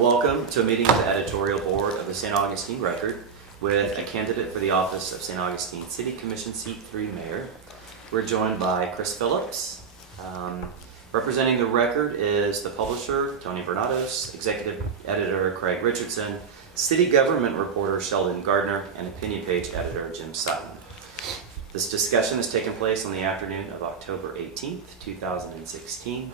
Well, welcome to a meeting of the editorial board of the St. Augustine Record with a candidate for the office of St. Augustine City Commission Seat 3 Mayor. We're joined by Kris Phillips. Representing the Record is the publisher, Tony Bernados, executive editor, Craig Richardson, city government reporter, Sheldon Gardner, and opinion page editor, Jim Sutton. This discussion has taken place on the afternoon of October 18th, 2016.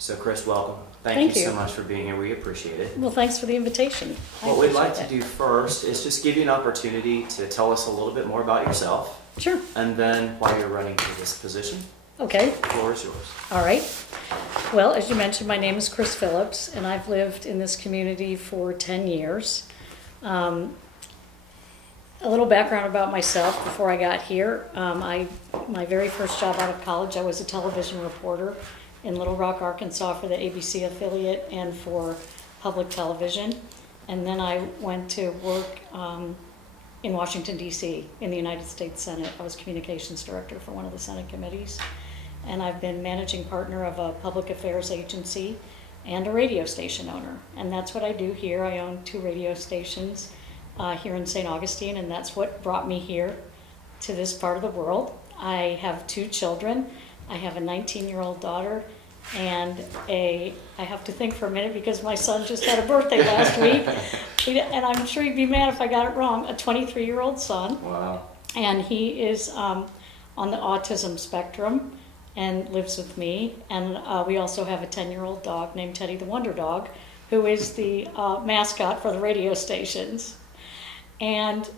So Kris, welcome. Thank you so much for being here. We appreciate it. Well, thanks for the invitation. What we'd like to do first is just give you an opportunity to tell us a little bit more about yourself. Sure. And then why you're running for this position. Okay. The floor is yours. All right. Well, as you mentioned, my name is Kris Phillips, and I've lived in this community for 10 years. A little background about myself before I got here. My very first job out of college, I was a television reporter in Little Rock, Arkansas for the ABC affiliate and for public television. And then I went to work in Washington, D.C. in the United States Senate. I was communications director for one of the Senate committees. And I've been managing partner of a public affairs agency and a radio station owner. And that's what I do here. I own 2 radio stations here in St. Augustine, and that's what brought me here to this part of the world. I have 2 children. I have a 19-year-old daughter and I have to think for a minute because my son just had a birthday last week, and I'm sure he'd be mad if I got it wrong, a 23-year-old son. Wow. And he is on the autism spectrum and lives with me. And we also have a 10-year-old dog named Teddy the Wonder Dog, who is the mascot for the radio stations. And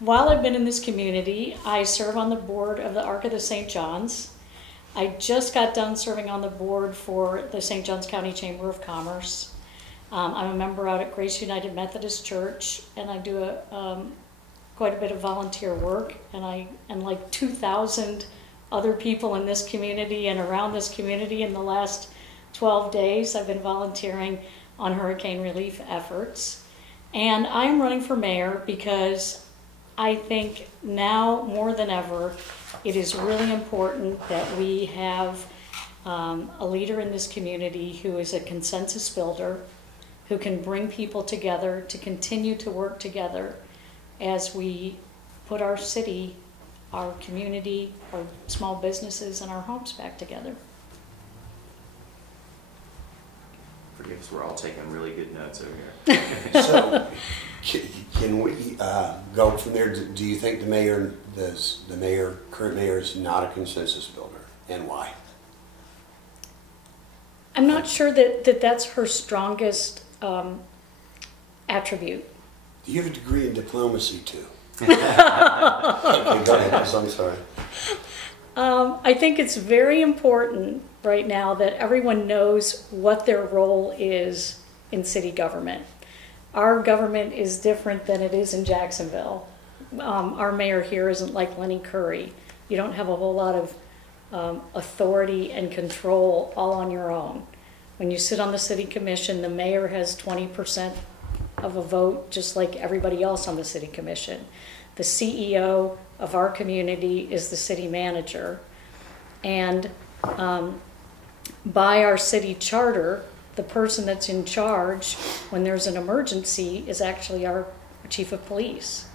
while I've been in this community, I serve on the board of the Ark of the St. John's. I just got done serving on the board for the St. Johns County Chamber of Commerce. I'm a member out at Grace United Methodist Church, and I do quite a bit of volunteer work. And like 2,000 other people in this community and around this community in the last 12 days, I've been volunteering on hurricane relief efforts. And I'm running for mayor because I think now more than ever, it is really important that we have a leader in this community who is a consensus builder, who can bring people together to continue to work together as we put our city, our community, our small businesses, and our homes back together. Forgive us, we're all taking really good notes over here. So, can we go from there? Do you think the current mayor is not a consensus builder, and why? I'm not sure that that's her strongest attribute. You have a degree in diplomacy too. Okay, go ahead. I'm sorry. I think it's very important right now that everyone knows what their role is in city government. Our government is different than it is in Jacksonville. Our mayor here isn't like Lenny Curry. You don't have a whole lot of authority and control all on your own. When you sit on the city commission, the mayor has 20% of a vote, just like everybody else on the city commission. The CEO of our community is the city manager. And by our city charter, the person that's in charge when there's an emergency is actually our chief of police,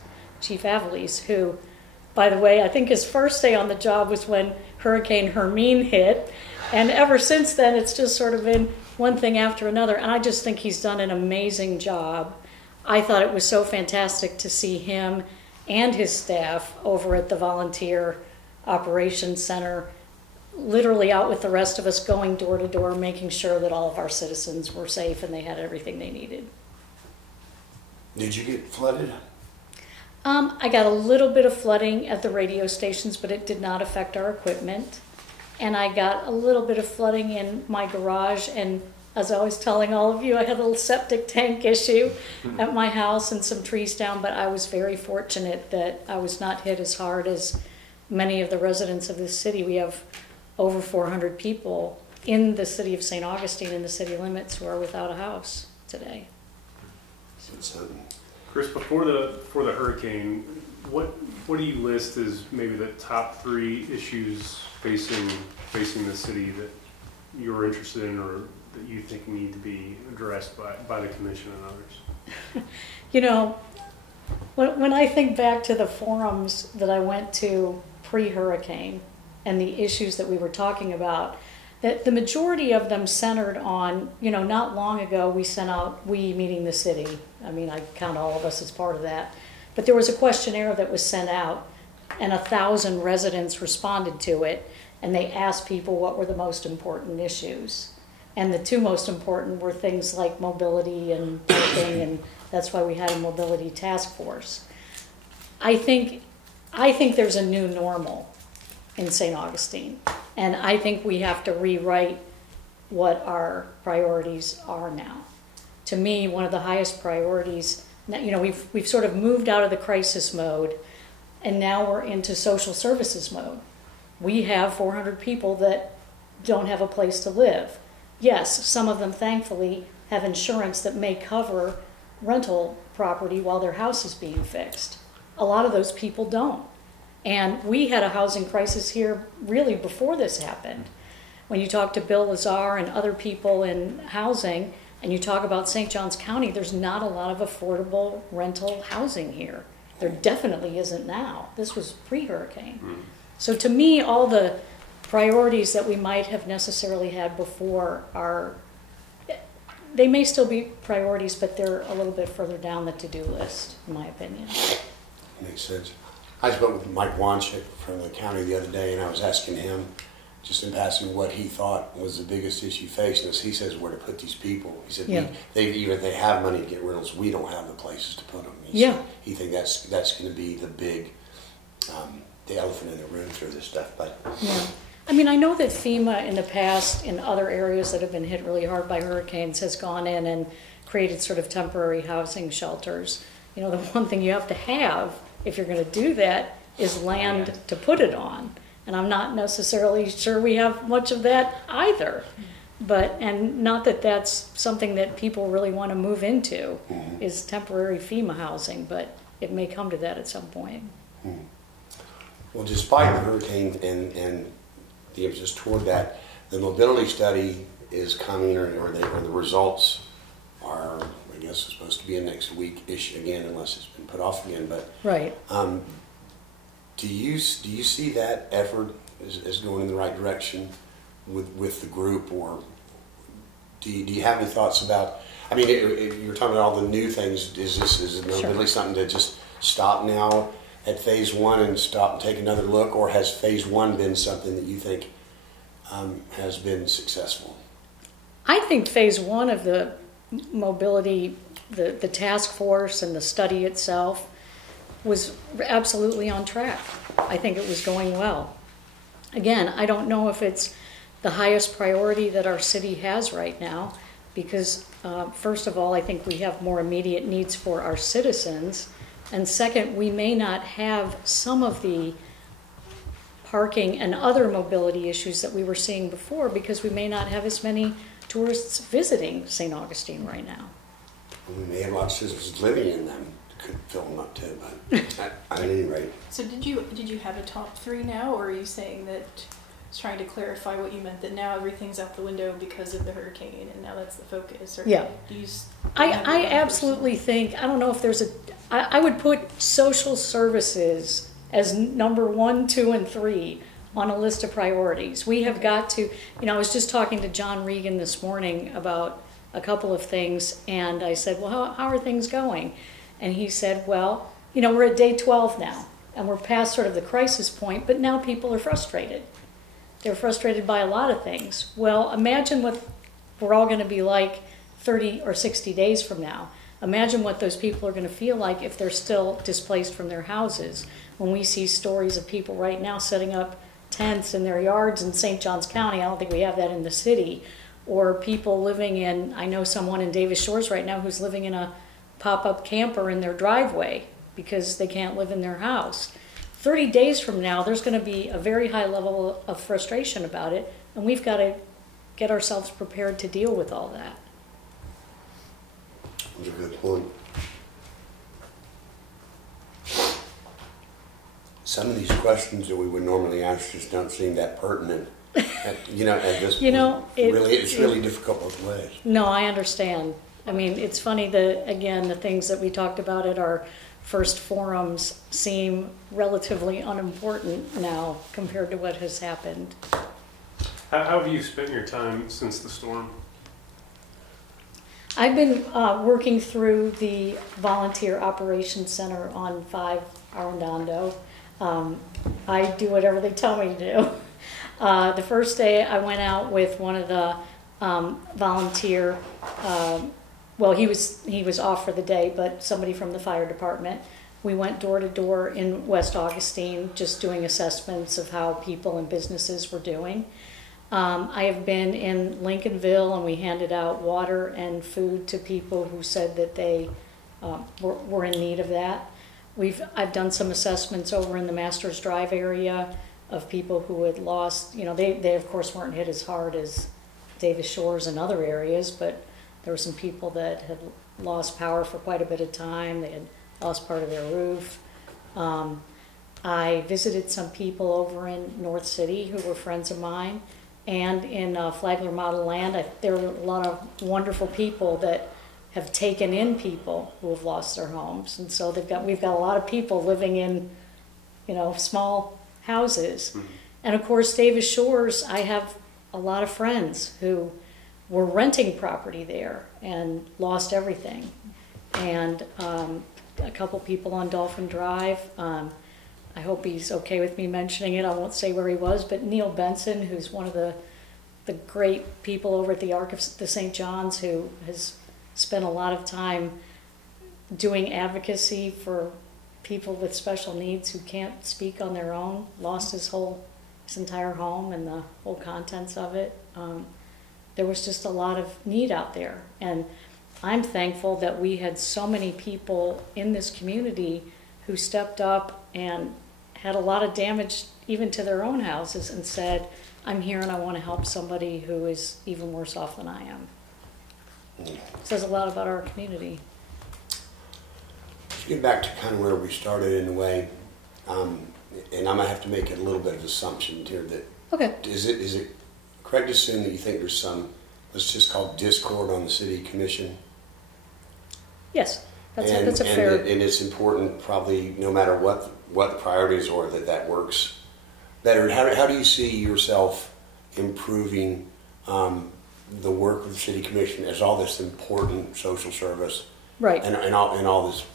Chief Avelies, who, by the way, I think his first day on the job was when Hurricane Hermine hit. And ever since then, it's just sort of been one thing after another. And I just think he's done an amazing job. I thought it was so fantastic to see him and his staff over at the Volunteer Operations Center, literally out with the rest of us, going door to door, making sure that all of our citizens were safe and they had everything they needed. Did you get flooded? I got a little bit of flooding at the radio stations, but it did not affect our equipment. And I got a little bit of flooding in my garage, and as I was telling all of you, I had a little septic tank issue at my house and some trees down, but I was very fortunate that I was not hit as hard as many of the residents of this city. We have over 400 people in the city of St. Augustine, in the city limits, who are without a house today. Kris, before the hurricane, what do you list as maybe the top 3 issues facing the city that you're interested in or that you think need to be addressed by the commission and others? You know, when I think back to the forums that I went to pre-hurricane and the issues that we were talking about, that the majority of them centered on, you know, not long ago we sent out, we meaning the city, I mean, I count all of us as part of that, but there was a questionnaire that was sent out and 1,000 residents responded to it, and they asked people what were the most important issues. And the two most important were things like mobility and parking, and that's why we had a mobility task force. I think there's a new normal in St. Augustine, and I think we have to rewrite what our priorities are now. To me, one of the highest priorities, you know, we've sort of moved out of the crisis mode, and now we're into social services mode. We have 400 people that don't have a place to live. Yes, some of them thankfully have insurance that may cover rental property while their house is being fixed. A lot of those people don't. And we had a housing crisis here really before this happened. When you talk to Bill Lazar and other people in housing, and you talk about St. Johns County, there's not a lot of affordable rental housing here. There definitely isn't now. This was pre-hurricane. So to me, all the priorities that we might have necessarily had before are, they may still be priorities, but they're a little bit further down the to-do list, in my opinion. Makes sense. I spoke with Mike Wanchik from the county the other day, and I was asking him, just in passing, what he thought was the biggest issue facing us. He says where to put these people. He said, Yeah. even if they have money to get rentals, we don't have the places to put them. Yeah. Said he think that's going to be the big, the elephant in the room through this stuff. But Yeah. I mean, I know that FEMA in the past, in other areas that have been hit really hard by hurricanes, has gone in and created sort of temporary housing shelters. You know, the one thing you have to have, if you're going to do that, is land to put it on. And I'm not necessarily sure we have much of that either. But, and not that that's something that people really want to move into, is temporary FEMA housing, but it may come to that at some point. Well, despite the hurricane and the emphasis toward that, the mobility study is coming, or the results are, I guess, supposed to be in next week-ish again, unless it's been put off again. But Right. do you see that effort as going in the right direction with the group, or do you have any thoughts about? I mean, you're talking about all the new things. Is mobility something to just stop now at phase one and stop and take another look, or has phase one been something that you think has been successful? I think phase one of the mobility, the task force and the study itself was absolutely on track. I think it was going well. Again, I don't know if it's the highest priority that our city has right now, because first of all, I think we have more immediate needs for our citizens. And second, we may not have some of the parking and other mobility issues that we were seeing before, because we may not have as many tourists visiting St. Augustine right now. We may have lots of citizens living in them. Could fill them up too, but at any rate. So did you have a top three now, or are you saying that, trying to clarify what you meant, that now everything's out the window because of the hurricane and now that's the focus? Or Yeah. do you I absolutely think, I don't know if there's I would put social services as number 1, 2, and 3 on a list of priorities. We have got to, you know, I was just talking to John Regan this morning about a couple of things, and I said, well, how are things going? And he said, well, you know, we're at day 12 now, and we're past sort of the crisis point, but now people are frustrated. They're frustrated by a lot of things. Well, imagine what we're all going to be like 30 or 60 days from now. Imagine what those people are going to feel like if they're still displaced from their houses. When we see stories of people right now setting up tents in their yards in St. Johns County, I don't think we have that in the city, or people living in, I know someone in Davis Shores right now who's living in a pop-up camper in their driveway because they can't live in their house. 30 days from now, there's going to be a very high level of frustration about it, and we've got to get ourselves prepared to deal with all that. That's a good point. Some of these questions that we would normally ask just don't seem that pertinent And this it's really difficult both ways. No, I understand. I mean, it's funny that, again, the things that we talked about at our first forums seem relatively unimportant now compared to what has happened. How have you spent your time since the storm? I've been working through the Volunteer Operations Center on 5 Arredondo. I do whatever they tell me to do. The first day I went out with one of the volunteer, well, he was off for the day, but somebody from the fire department. We went door to door in West Augustine, just doing assessments of how people and businesses were doing. I have been in Lincolnville, and we handed out water and food to people who said that they were in need of that. I've done some assessments over in the Masters Drive area of people who had lost, they of course weren't hit as hard as Davis Shores and other areas, but there were some people that had lost power for quite a bit of time. They had lost part of their roof. I visited some people over in North City who were friends of mine, and in Flagler Model Land. There are a lot of wonderful people that have taken in people who have lost their homes, and so we've got a lot of people living in, small houses. Mm-hmm. And of course, Davis Shores, I have a lot of friends who were renting property there and lost everything. And a couple people on Dolphin Drive. I hope he's okay with me mentioning it. I won't say where he was, but Neil Benson, who's one of the great people over at the Ark of the St. John's, who has spent a lot of time doing advocacy for people with special needs who can't speak on their own, lost his entire home and the whole contents of it. There was just a lot of need out there. And I'm thankful that we had so many people in this community who stepped up and had a lot of damage even to their own houses and said, I'm here and I want to help somebody who is even worse off than I am. It says a lot about our community. Let's get back to kind of where we started in a way, and I'm going to have to make a little bit of assumption here that, okay. Is it correct to assume that you think there's some, let's just call it discord on the city commission? Yes, that's a fair. And it's important, probably, no matter what the priorities are, that works better. How do you see yourself improving the work of the city commission as all this important social service, right, and all this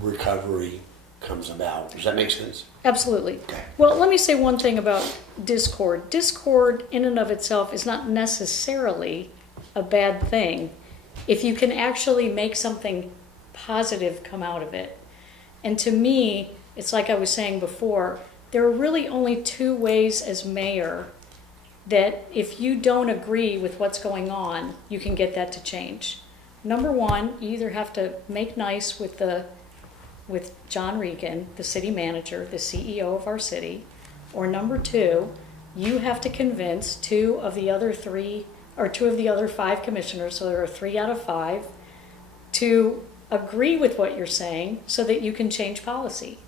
recovery comes about? Does that make sense? Absolutely. Okay. Well, let me say one thing about discord. Discord in and of itself is not necessarily a bad thing if you can actually make something positive come out of it. And to me, it's like I was saying before, there are really only two ways as mayor that if you don't agree with what's going on, you can get that to change. Number one, you either have to make nice with John Regan, the city manager, the CEO of our city, or number two, you have to convince two of the other 5 commissioners, so there are 3 out of 5, to agree with what you're saying so that you can change policy.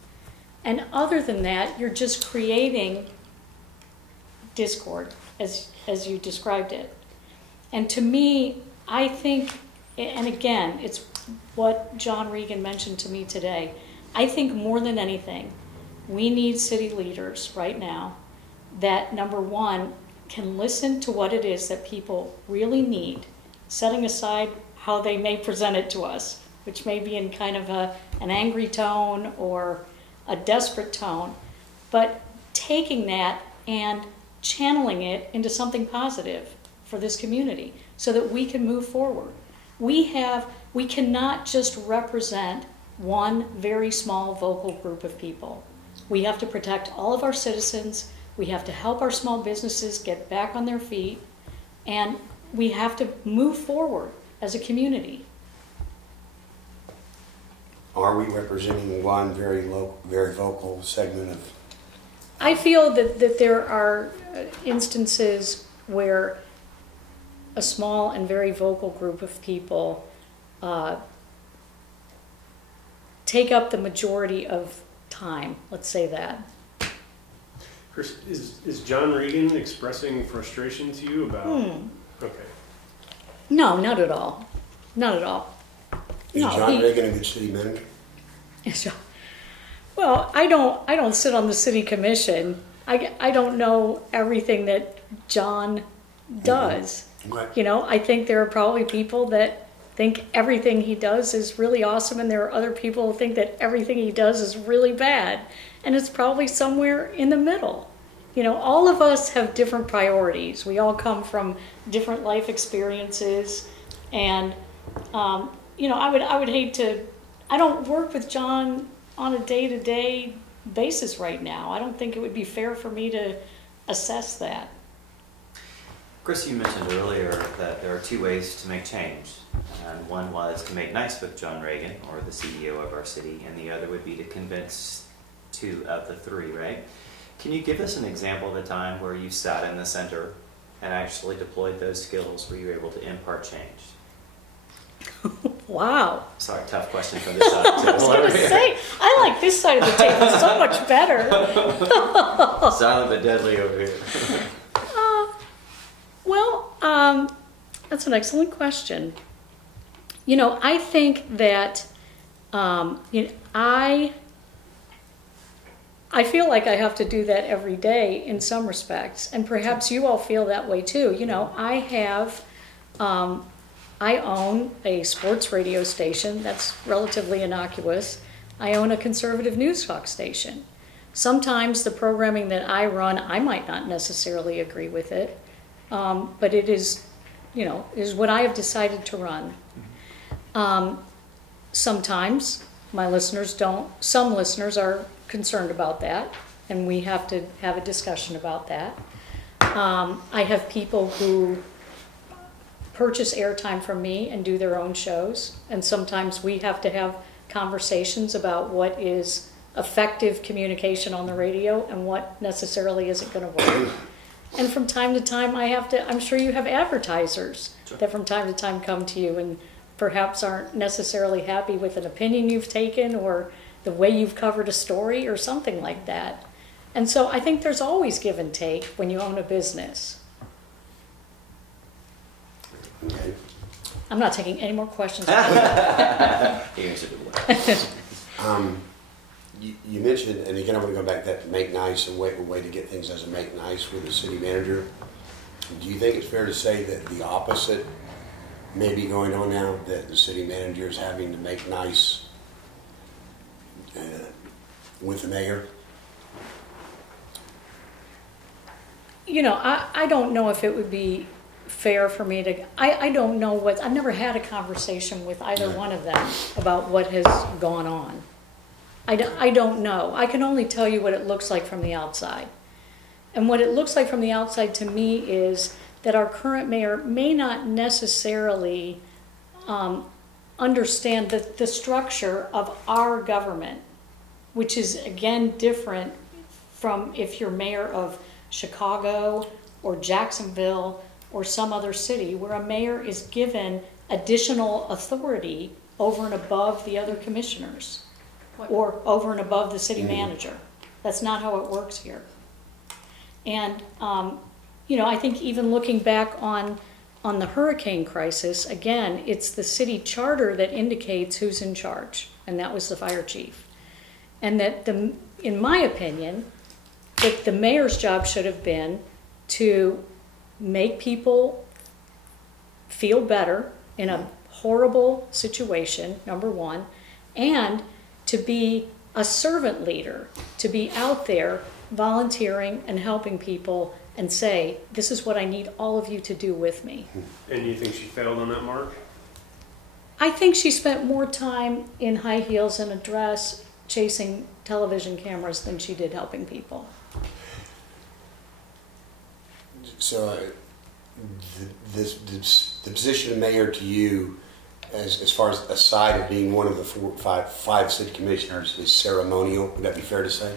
And other than that, you're just creating discord, as you described it. And to me, I think, and again, it's what John Regan mentioned to me today, I think more than anything, we need city leaders right now that, number one, can listen to what it is that people really need, setting aside how they may present it to us, which may be in kind of an angry tone or a desperate tone, but taking that and channeling it into something positive for this community so that we can move forward. We cannot just represent one very small vocal group of people. We have to protect all of our citizens. We have to help our small businesses get back on their feet, and we have to move forward as a community. Are we representing one very vocal segment of? I feel that there are instances where a small and very vocal group of people take up the majority of time, let's say that. Kris, is John Regan expressing frustration to you about? Okay. No, not at all. Not at all. Is No, John Reagan a good city manager? Well, I don't sit on the city commission. I don't know everything that John does. Okay. You know, I think there are probably people that think everything he does is really awesome, and there are other people who think that everything he does is really bad. And it's probably somewhere in the middle. You know, all of us have different priorities. We all come from different life experiences. And, you know, I would hate to, I don't work with John on a day-to-day basis right now. I don't think it would be fair for me to assess that. Kris, you mentioned earlier that there are two ways to make change. And one was to make nice with John Reagan, or the CEO of our city, and the other would be to convince two of the three, right? Can you give us an example of a time where you sat in the center and actually deployed those skills where you were able to impart change? Wow. Sorry, tough question from this side. I was going to say, I like this side of the table so much better. Silent but deadly over here. That's an excellent question. You know, I think that you know, I feel like I have to do that every day in some respects, and perhaps you all feel that way too. You know, I own a sports radio station that's relatively innocuous. I own a conservative news talk station. Sometimes the programming that I run, I might not necessarily agree with it, but it is, you know, is what I have decided to run. Sometimes my listeners don't, some listeners are concerned about that, and we have to have a discussion about that. I have people who purchase airtime from me and do their own shows, and sometimes we have to have conversations about what is effective communication on the radio and what necessarily isn't going to work. And from time to time I'm sure you have advertisers that from time to time come to you and perhaps aren't necessarily happy with an opinion you've taken or the way you've covered a story or something like that. And so I think there's always give and take when you own a business. Okay. I'm not taking any more questions. You answered it well. You mentioned, and again, I'm going to go back to that make nice and way to get things as a make nice with the city manager. Do you think it's fair to say that the opposite may be going on now, that the city manager is having to make nice with the mayor? You know, I don't know if it would be fair for me to, I don't know what, I've never had a conversation with either one of them about what has gone on. I don't know. I can only tell you what it looks like from the outside. And what it looks like from the outside to me is that our current mayor may not necessarily understand the structure of our government, which is, again, different from if you're mayor of Chicago or Jacksonville or some other city, where a mayor is given additional authority over and above the other commissioners or over and above the city manager. That's not how it works here. And, you know, I think even looking back on the hurricane crisis, again, it's the city charter that indicates who's in charge, and that was the fire chief. And that, in my opinion, that the mayor's job should have been to make people feel better in a horrible situation, number one, and to be a servant leader, to be out there volunteering and helping people and say, this is what I need all of you to do with me. And you think she failed on that mark? I think she spent more time in high heels and a dress chasing television cameras than she did helping people. So the position of mayor to you, as far as aside of being one of the five city commissioners, is ceremonial. Would that be fair to say?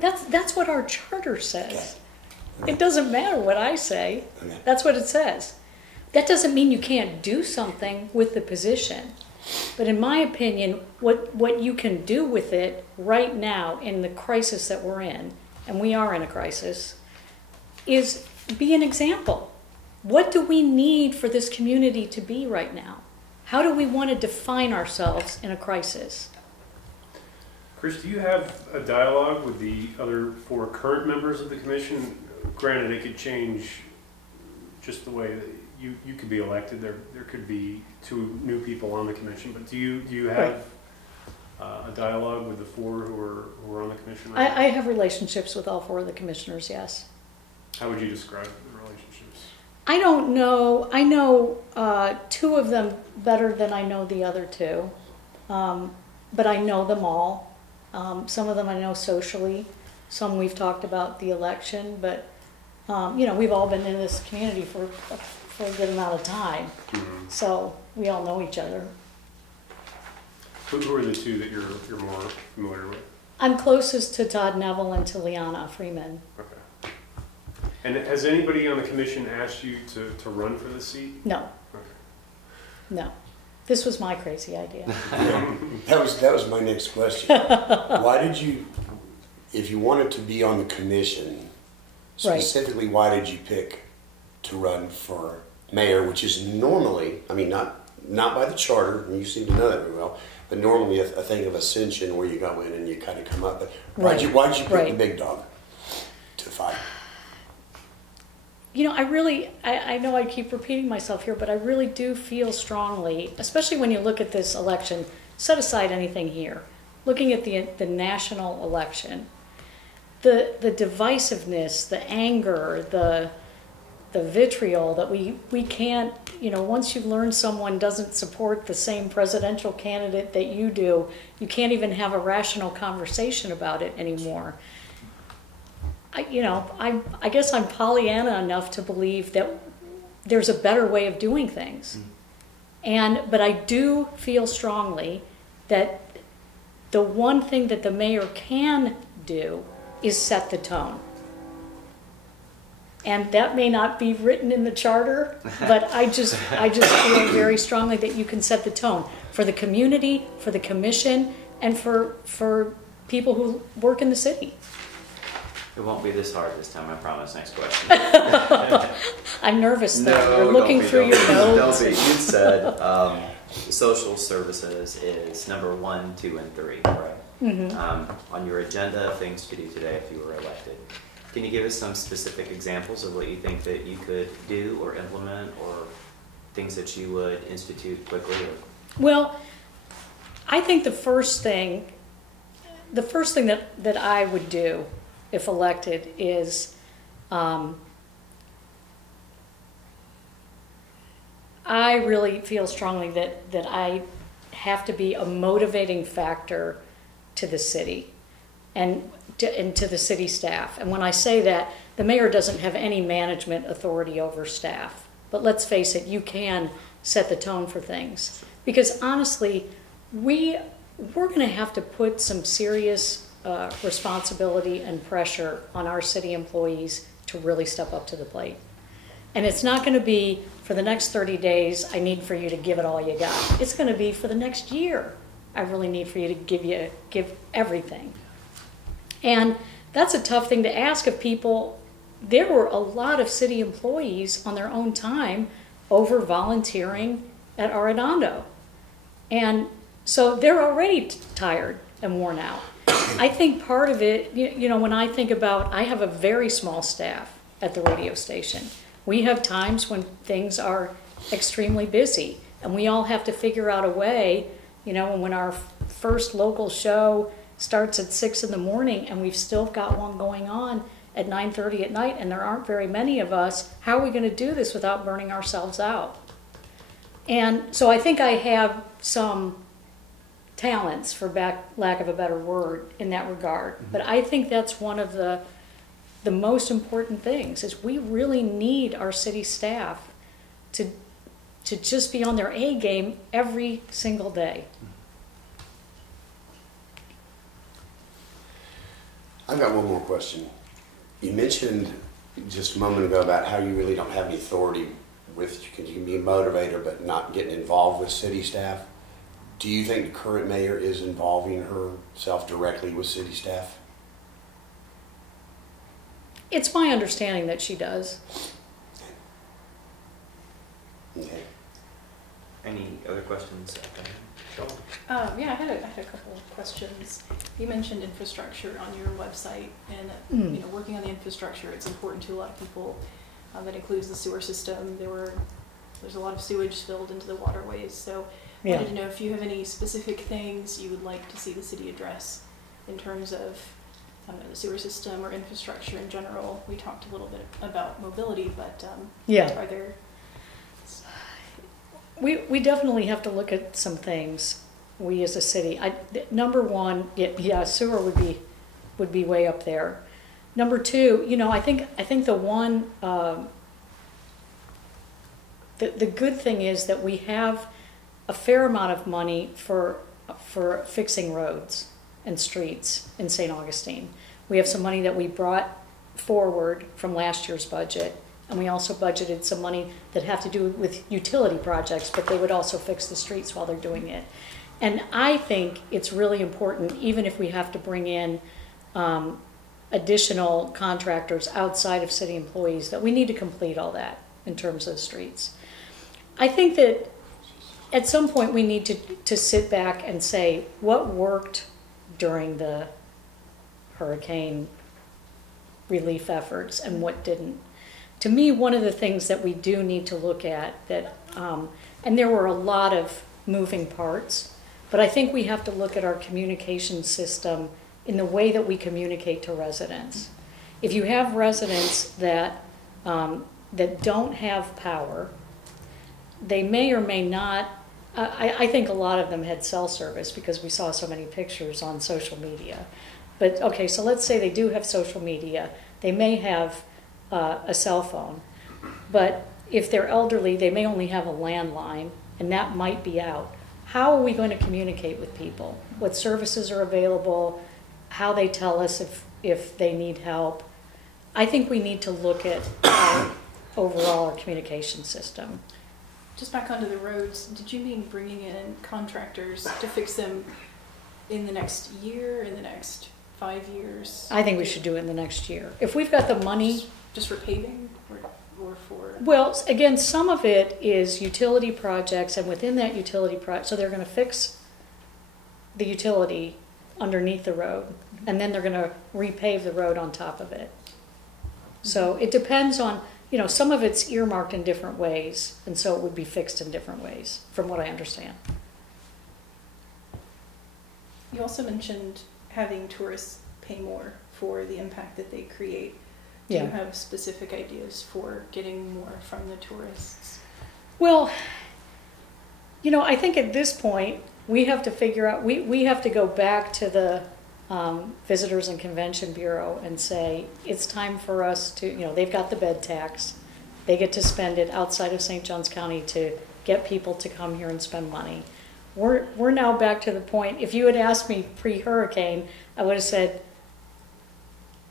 That's what our charter says. Okay. It doesn't matter what I say. Okay. That's what it says. That doesn't mean you can't do something with the position. But in my opinion, what you can do with it right now in the crisis that we're in and we are in a crisis, is be an example. What do we need for this community to be right now? How do we want to define ourselves in a crisis? Kris, do you have a dialogue with the other 4 current members of the commission? Granted, it could change just the way that you could be elected. There could be 2 new people on the commission, but do you have a dialogue with the 4 who are on the commission right now? I have relationships with all 4 of the commissioners, yes. How would you describe the relationships? I don't know. I know 2 of them better than I know the other 2, but I know them all. Some of them I know socially. Some we've talked about the election, but we've all been in this community for a good amount of time, so we all know each other. Who are the 2 that you're more familiar with? I'm closest to Todd Neville and to Liana Freeman. Okay. And has anybody on the commission asked you to run for the seat? No. Okay. No. This was my crazy idea. That was my next question. Why did you, if you wanted to be on the commission, specifically, why did you pick to run for mayor, which is normally, I mean, not by the charter, and you seem to know that very well, but normally a thing of ascension where you go in and you kind of come up. But why did you pick the big dog to fight? I know I keep repeating myself here, but I really do feel strongly, especially when you look at this election, set aside anything here, looking at the national election, the divisiveness, the anger, the vitriol that we can't, once you learn someone doesn't support the same presidential candidate that you do, you can't even have a rational conversation about it anymore. I guess I'm Pollyanna enough to believe that there's a better way of doing things. But I do feel strongly that the one thing that the mayor can do is set the tone. And that may not be written in the charter, but I just feel very strongly that you can set the tone for the community, for the commission, and for people who work in the city. It won't be this hard this time, I promise. Next question. I'm nervous though. No, You're looking through your notes. Don't be. You said social services is number 1, 2, and 3, right? Mm-hmm. On your agenda of things to do today if you were elected. Can you give us some specific examples of what you think that you could do or implement, or things that you would institute quickly? Well, I think the first thing that I would do if elected is I really feel strongly that I have to be a motivating factor to the city and to the city staff. And when I say that, the mayor doesn't have any management authority over staff. But let's face it, you can set the tone for things. Because honestly, we're going to have to put some serious responsibility and pressure on our city employees to really step up to the plate. And it's not going to be for the next 30 days, I need for you to give it all you got. It's going to be for the next year. I really need for you to give everything. And that's a tough thing to ask of people. There were a lot of city employees on their own time over volunteering at Arredondo. And so they're already tired and worn out. I think part of it, when I think about, I have a very small staff at the radio station. We have times when things are extremely busy, and we all have to figure out a way, when our first local show starts at 6 in the morning and we've still got one going on at 9:30 at night and there aren't very many of us, how are we going to do this without burning ourselves out? And so I think I have some talents, for lack of a better word, in that regard. But I think that's one of the most important things, is we really need our city staff to just be on their A game every single day. I've got one more question. You mentioned just a moment ago about how you really don't have any authority with, you can be a motivator but not getting involved with city staff. Do you think the current mayor is involving herself directly with city staff? It's my understanding that she does. Okay. Any other questions? Yeah, I had a couple of questions. You mentioned infrastructure on your website, and working on the infrastructure, it's important to a lot of people. That includes the sewer system. There's a lot of sewage spilled into the waterways. So I wanted to know if you have any specific things you would like to see the city address in terms of, I don't know, the sewer system or infrastructure in general. We talked a little bit about mobility, but are there? We definitely have to look at some things. We as a city, number one, sewer would be way up there. Number two, I think the one the good thing is that we have a fair amount of money for fixing roads and streets in St. Augustine. We have some money that we brought forward from last year's budget. And we also budgeted some money that have to do with utility projects, but they would also fix the streets while they're doing it. And I think it's really important, even if we have to bring in additional contractors outside of city employees, that we need to complete all that in terms of the streets. I think that at some point we need to sit back and say what worked during the hurricane relief efforts and what didn't. To me, one of the things that we do need to look at and there were a lot of moving parts, but I think we have to look at our communication system in the way that we communicate to residents. If you have residents that don't have power, they may or may not, I think a lot of them had cell service because we saw so many pictures on social media. But okay, so let's say they do have social media. They may have a cell phone, but if they're elderly, they may only have a landline, and that might be out. How are we going to communicate with people? What services are available? How they tell us if they need help? I think we need to look at overall our communication system. Just back onto the roads, did you mean bringing in contractors to fix them in the next year, in the next 5 years? I think we should do it in the next year. If we've got the money... Just for paving or for... Well, again, some of it is utility projects, and within that utility project, so they're going to fix the utility underneath the road, and then they're going to repave the road on top of it. So it depends on, some of it's earmarked in different ways, and so it would be fixed in different ways, from what I understand. You also mentioned having tourists pay more for the impact that they create. Do you have specific ideas for getting more from the tourists? Well, I think at this point, we have to figure out, we have to go back to the Visitors and Convention Bureau and say, it's time for us to, they've got the bed tax. They get to spend it outside of St. Johns County to get people to come here and spend money. We're now back to the point, if you had asked me pre-hurricane, I would have said,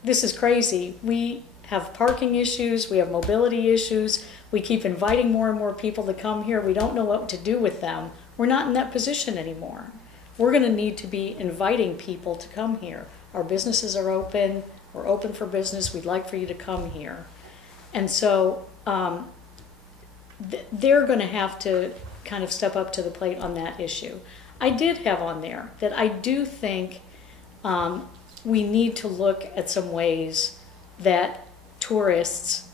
this is crazy. We have parking issues, we have mobility issues, we keep inviting more and more people to come here, we don't know what to do with them. We're not in that position anymore. We're going to need to be inviting people to come here. Our businesses are open, we're open for business, we'd like for you to come here. And so they're going to have to kind of step up to the plate on that issue. I did have on there that I do think we need to look at some ways that tourists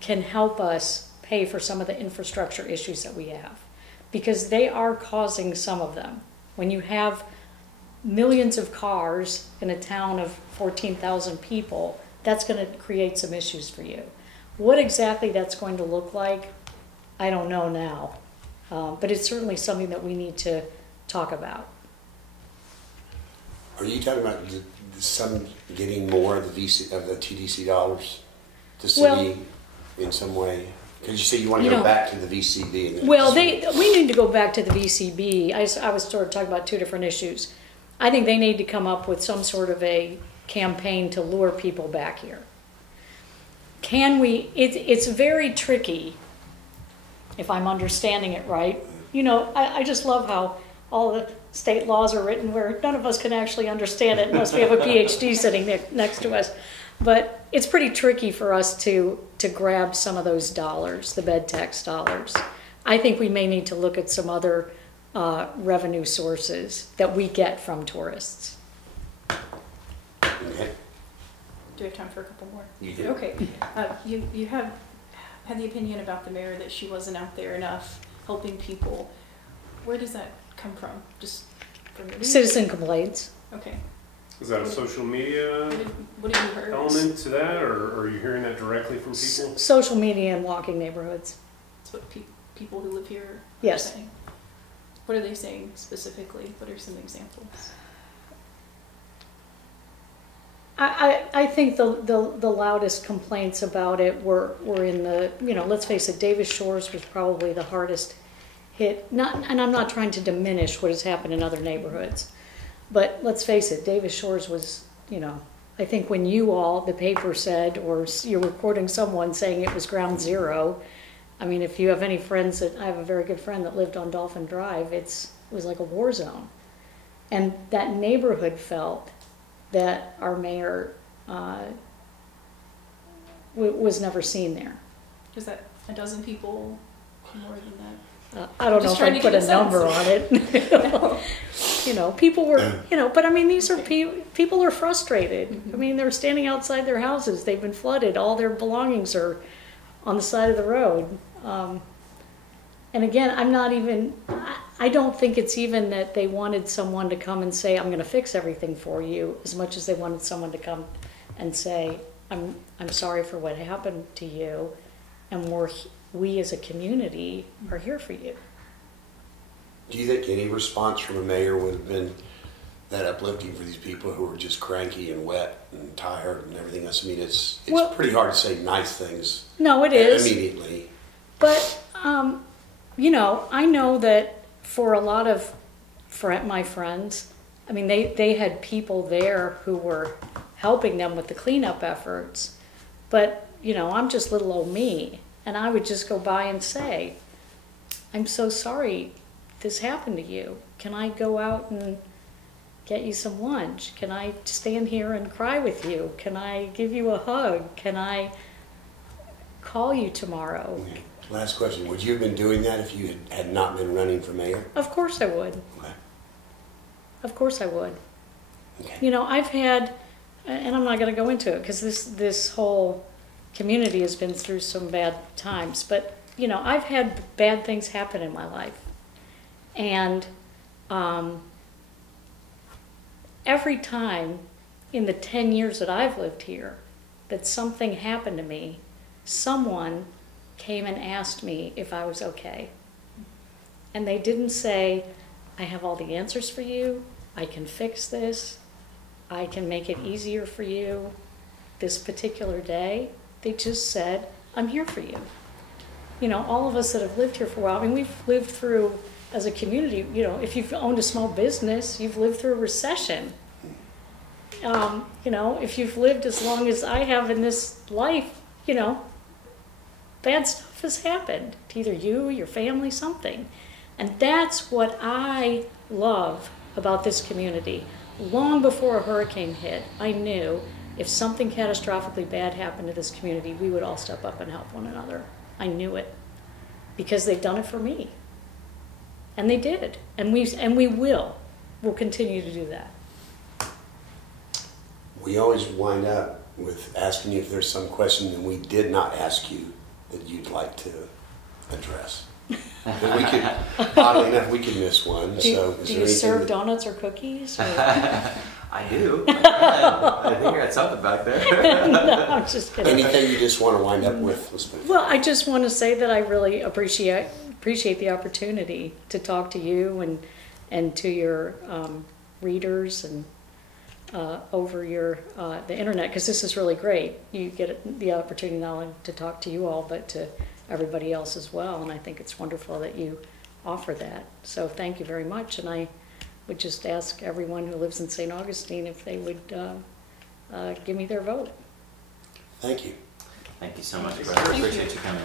can help us pay for some of the infrastructure issues that we have, because they are causing some of them. When you have millions of cars in a town of 14,000 people, that's going to create some issues for you. What exactly that's going to look like, I don't know now, but it's certainly something that we need to talk about. Are you talking about some getting more of the TDC dollars to city in some way? Because you say you want to go back to the VCB. We need to go back to the VCB. I was sort of talking about two different issues. I think they need to come up with some sort of a campaign to lure people back here. Can we? It's very tricky, if I'm understanding it right. I just love how all the state laws are written where none of us can actually understand it unless we have a PhD sitting next to us. But it's pretty tricky for us to grab some of those dollars, the bed tax dollars. I think we may need to look at some other revenue sources that we get from tourists. Okay. Do we have time for a couple more? You do. Okay. You have had the opinion about the mayor that she wasn't out there enough helping people. Where does that come from? Just from your Citizen complaints. Okay. Is that a social media What have you heard? element to that, or are you hearing that directly from people? Social media and walking neighborhoods. That's what people who live here are Yes. saying. What are they saying specifically? What are some examples? I think the loudest complaints about it were in the, let's face it, Davis Shores was probably the hardest hit. And I'm not trying to diminish what has happened in other neighborhoods, but let's face it, Davis Shores was, I think when the paper said, or you're recording someone saying it was ground zero. I mean, if you have any friends I have a very good friend that lived on Dolphin Drive, it was like a war zone. And that neighborhood felt that our mayor was never seen there. Is that a dozen people, more than that? I don't know Just if trying I to put get a a number on sense. it. People were, but I mean, these are people are frustrated. Mm-hmm. I mean, they're standing outside their houses. They've been flooded. All their belongings are on the side of the road. And again, I don't think it's even that they wanted someone to come and say, I'm going to fix everything for you, as much as they wanted someone to come and say, I'm sorry for what happened to you, and we as a community are here for you. Do you think any response from a mayor would have been that uplifting for these people who are just cranky and wet and tired and everything else? I mean, it's pretty hard to say nice things. No, it is. Immediately. But, I know that for a lot of my friends, I mean, they had people there who were helping them with the cleanup efforts. But, I'm just little old me. And I would just go by and say, I'm so sorry this happened to you. Can I go out and get you some lunch? Can I stand here and cry with you? Can I give you a hug? Can I call you tomorrow? Okay. Last question. Would you have been doing that if you had not been running for mayor? Of course I would. Okay. Of course I would. Okay. I've had, and I'm not going to go into it because this whole community has been through some bad times, but, I've had bad things happen in my life. And every time in the 10 years that I've lived here that something happened to me, someone came and asked me if I was okay. And they didn't say, I have all the answers for you, I can fix this, I can make it easier for you this particular day. They just said, I'm here for you. All of us that have lived here for a while, I mean, we've lived through, as a community, if you've owned a small business, you've lived through a recession. If you've lived as long as I have in this life, bad stuff has happened to either you, your family, something. And that's what I love about this community. Long before a hurricane hit, I knew if something catastrophically bad happened to this community, we would all step up and help one another. I knew it because they've done it for me. And they did. And we will. We'll continue to do that. We always wind up with asking you if there's some question that we did not ask you that you'd like to address. And we could, oddly enough, we could miss one. Do you serve that, donuts or cookies? Or? I do. I think I got something back there. No, I'm just kidding. anything you just want to wind up with? Well, I just want to say that I really appreciate the opportunity to talk to you and to your readers and over the internet, because this is really great. You get the opportunity not only to talk to you all, but to everybody else as well. And I think it's wonderful that you offer that. So thank you very much. And I would just ask everyone who lives in St. Augustine if they would give me their vote. Thank you. Thank you so much, Thank Chris. you. Appreciate you coming.